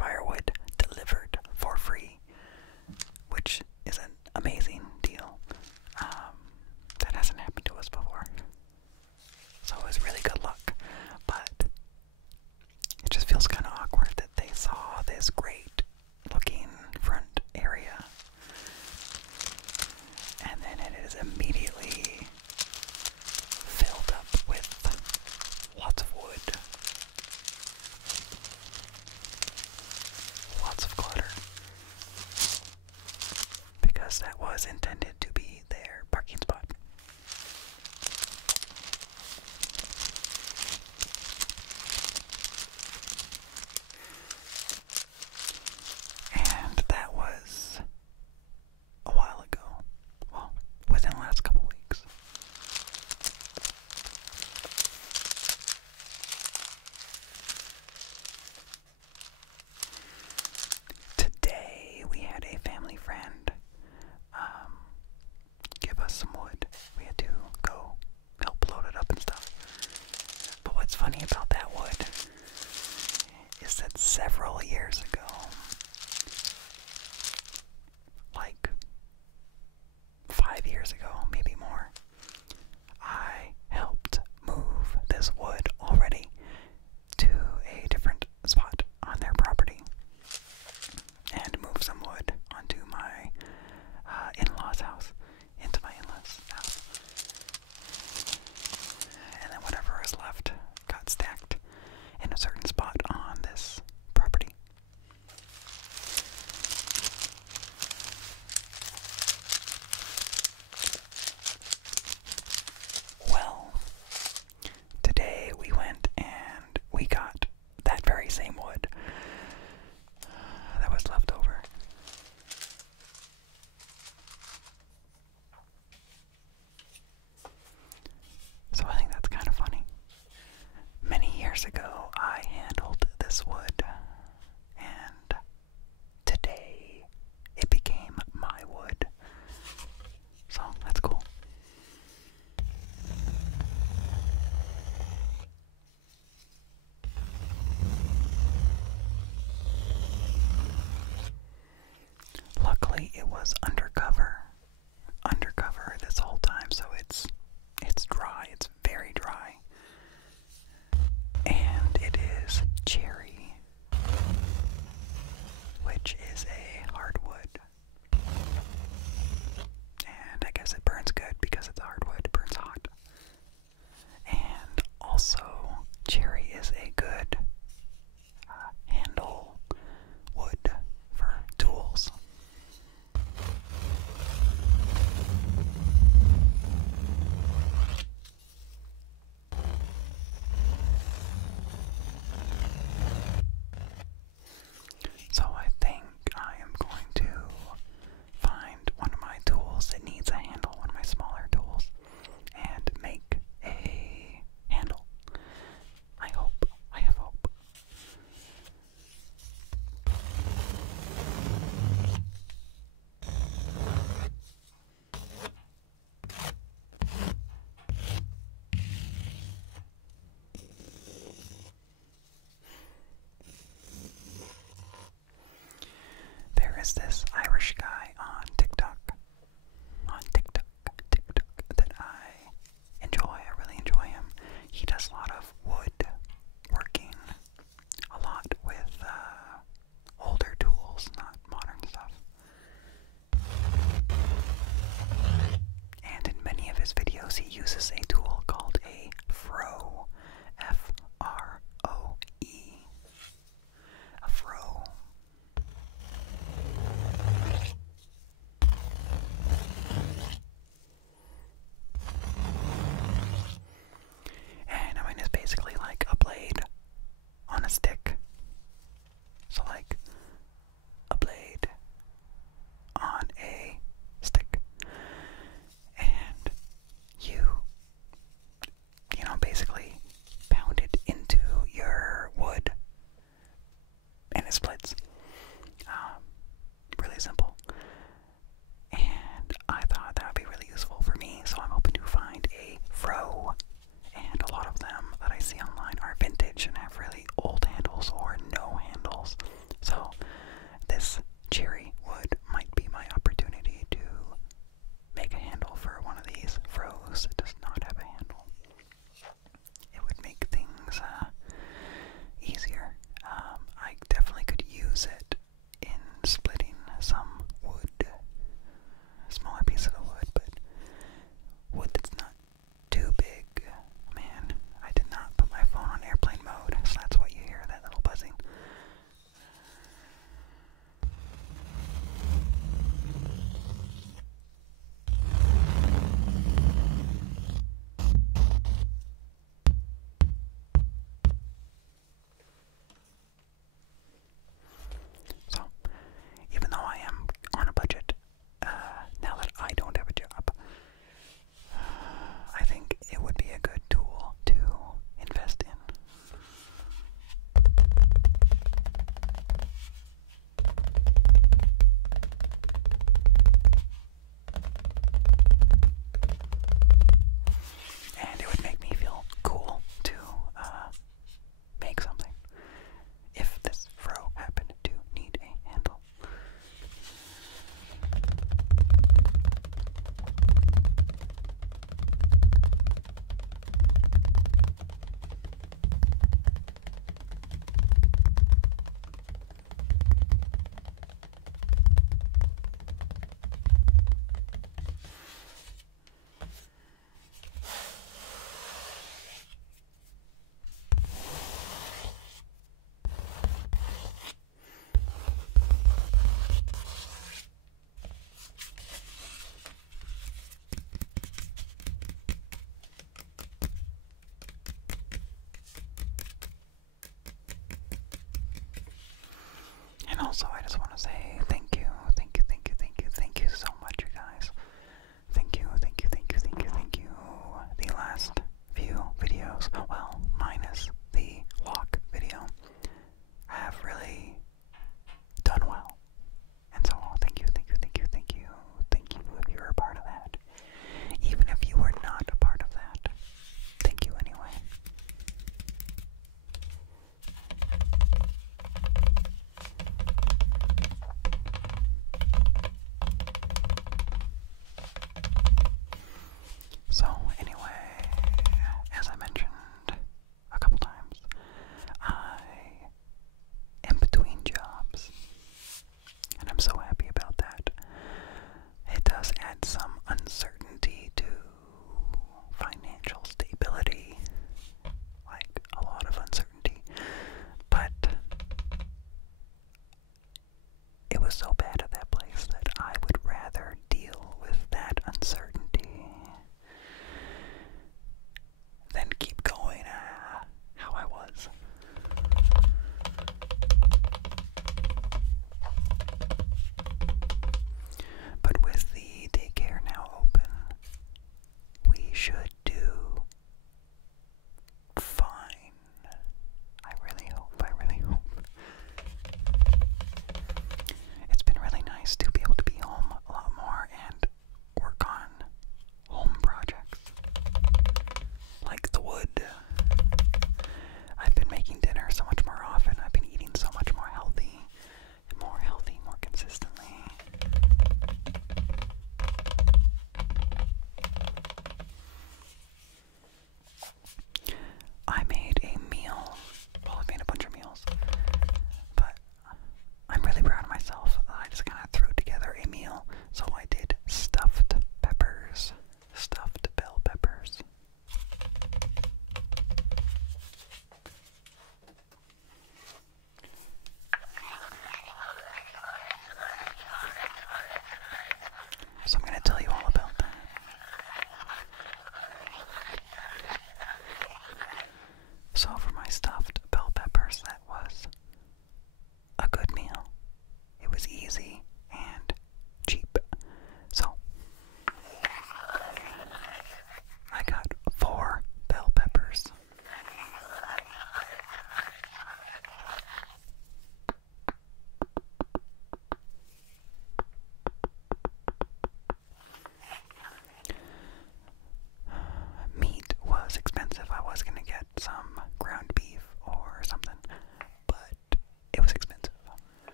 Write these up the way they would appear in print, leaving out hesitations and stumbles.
firewood delivered for free, which is an amazing deal. That hasn't happened to us before. So it was really good luck. But it just feels kind of awkward that they saw this great looking front area and then it is immediately filled up with lots of wood, lots of clutter, because that was intended to be their parking spot. And that was a while ago. Well, within the last couple weeks. Today we had a family friend give us some wood. We had to go help load it up and stuff. But what's funny about that wood is that several years ago, like 5 years ago, maybe more, I helped move this wood already to a different spot on their property and move some wood onto my in-laws' house, into my in-laws' house. And then whatever was left got stacked in a certain spot on this property. Well, today we went and we got that very same wood that was left over. So I think that's kind of funny. Many years ago, I handled this wood, and today it became my wood. So that's cool. Luckily, it was undercover this whole time, so it's dry. It's very dry, and it is cherry, which is a hardwood. And I guess it burns good because it's hardwood. It burns hot. And also, cherry is a good handle wood for tools. also, I just want to say thank you, thank you, thank you, thank you, thank you so much, you guys. Thank you, thank you, thank you, thank you, thank you. The last few videos, well, minus the lock video, have really done well. And so, thank you, thank you, thank you, thank you, thank you if you're a part of that. Even if you were not a part of that, thank you anyway.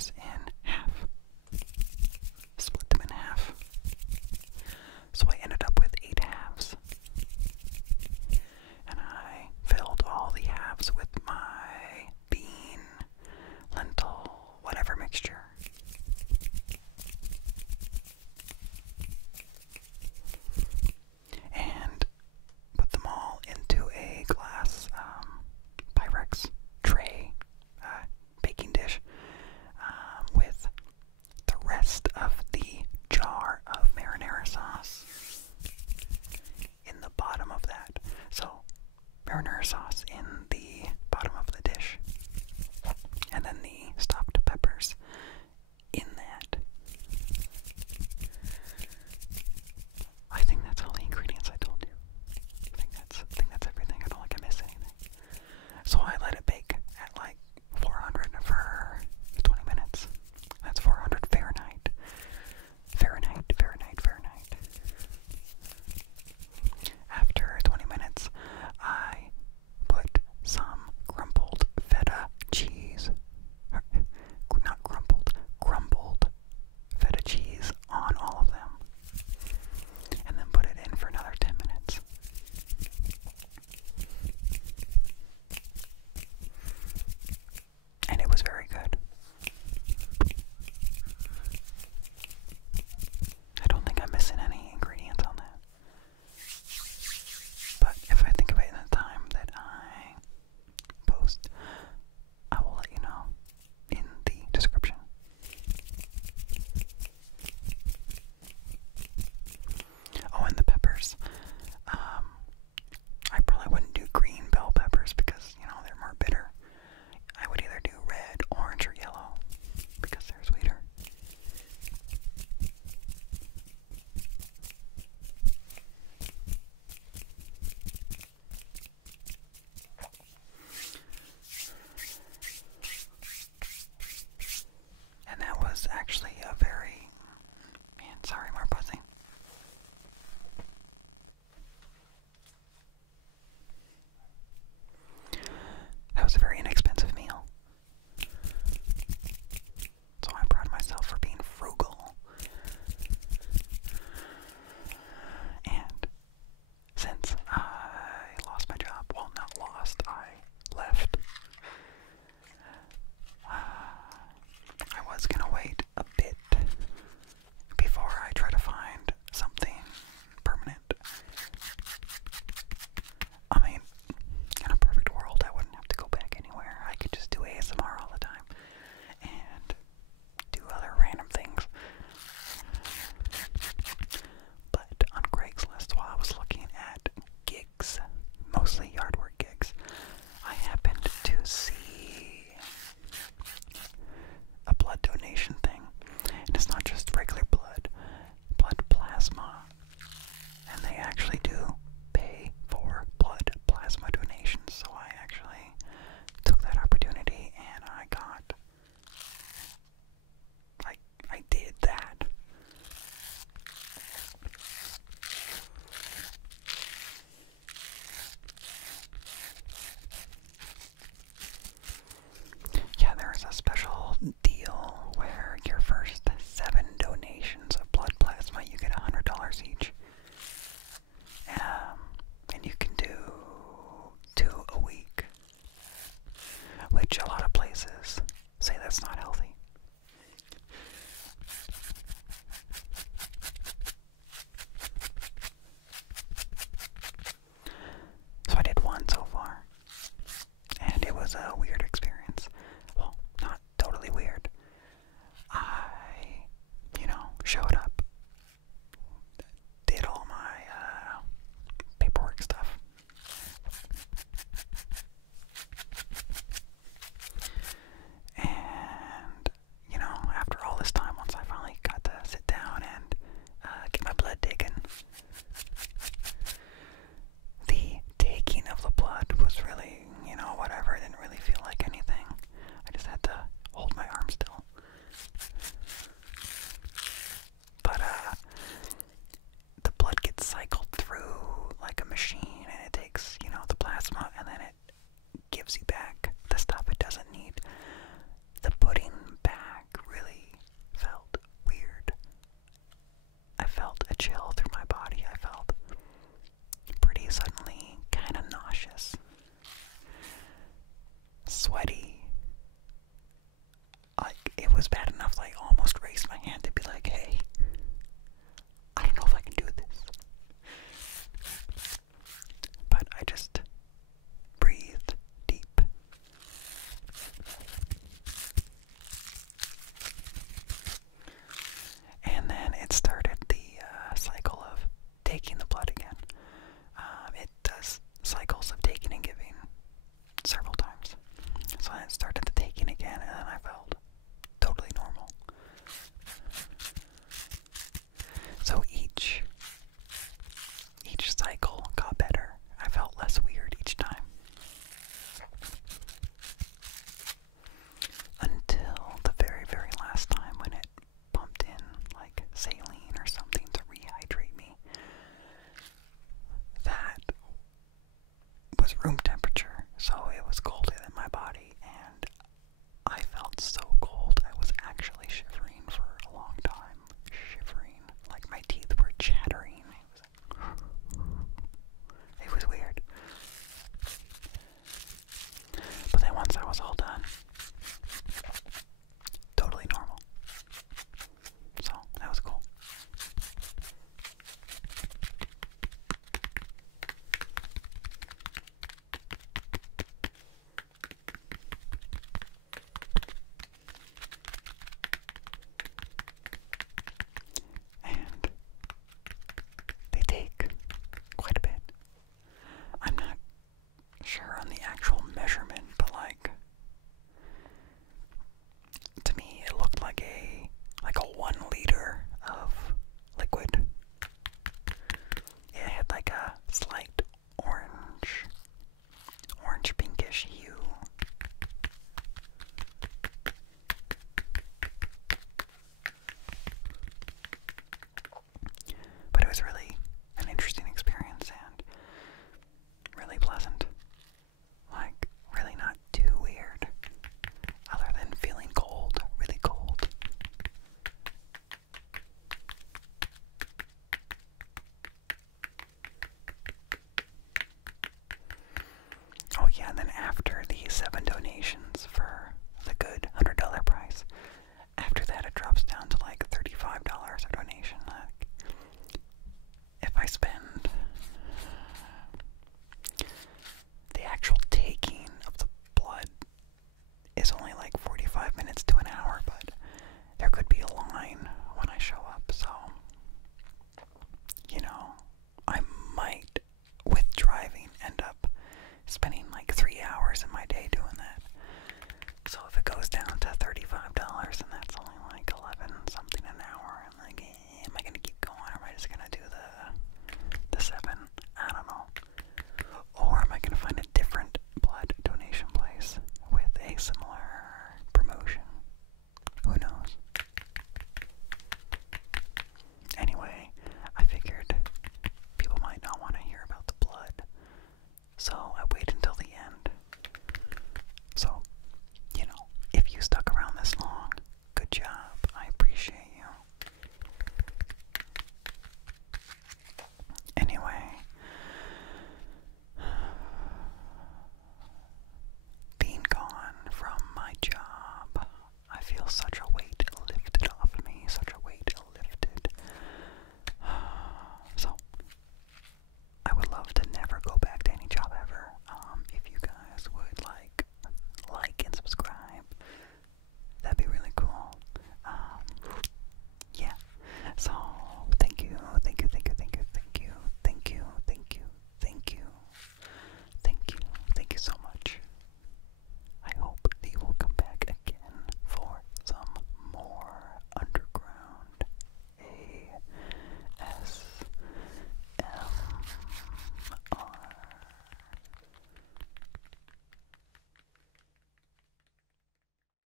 peppers in half. Split them in half. So I ended up with 8 halves. And I filled all the halves with my bean, lentil, whatever mixture. And put them all into a glass Pyrex tray, baking dish, with the rest of the jar of marinara sauce in the bottom of that. So, marinara sauce in the bottom of the dish, and then the stopped peppers in that. I think that's all the ingredients I told you. I think that's everything. I don't think I missed anything. So I let it bake at like 400 for 20 minutes. That's 400 Fahrenheit. Fahrenheit. After 20 minutes, I put some crumbled feta cheese, not crumbled, crumbled feta cheese on all of them, and then put it in for another 10 minutes. And it was very good. I don't think I'm missing any ingredients on that. But if I think of it in the time that I post, I will let you know in the description. Oh, and the peppers. I probably wouldn't do green bell peppers because, you know, they're more bitter. I would either do red, orange, or yellow because they're sweeter. And that was actually a very, man, sorry, more buzzing. That was a very inexpensive meal. So I'm proud of myself for being frugal. And since I lost my job, well, not lost, I left. I was gonna wait a bit was bad enough, like, almost raised my hand to be like, hey,